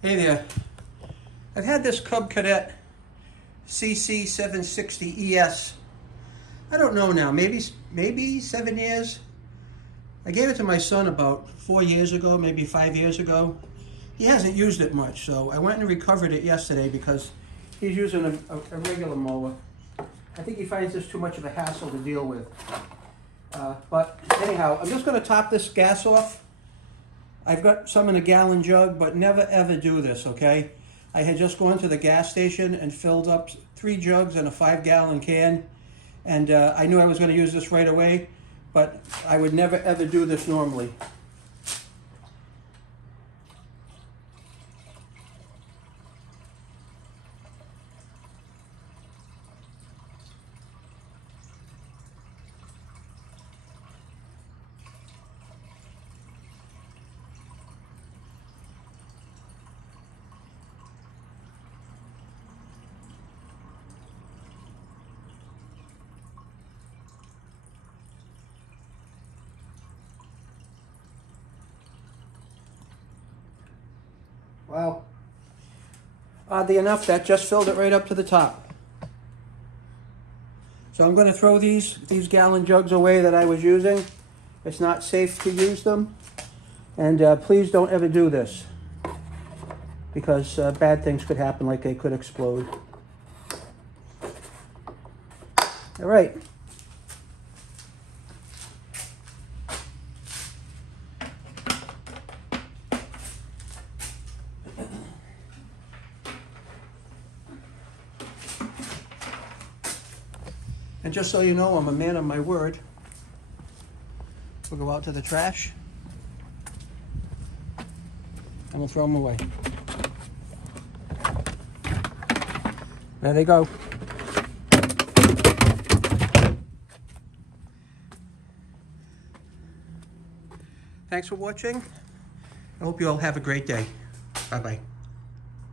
Hey there. I've had this Cub Cadet CC 760 ES. I don't know now, maybe 7 years. I gave it to my son about 4 years ago, maybe 5 years ago. He hasn't used it much, so I went and recovered it yesterday because he's using a regular mower. I think he finds this too much of a hassle to deal with. But anyhow, I'm just going to top this gas off. I've got some in a gallon jug, but never ever do this, okay? I had just gone to the gas station and filled up 3 jugs and a 5-gallon can, and I knew I was going to use this right away, but I would never ever do this normally. Wow. Oddly enough, that just filled it right up to the top. So I'm going to throw these gallon jugs away that I was using. It's not safe to use them. And please don't ever do this, because bad things could happen, like they could explode. All right. And just so you know, I'm a man of my word. We'll go out to the trash and we'll throw them away. There they go. Thanks for watching. I hope you all have a great day. Bye-bye.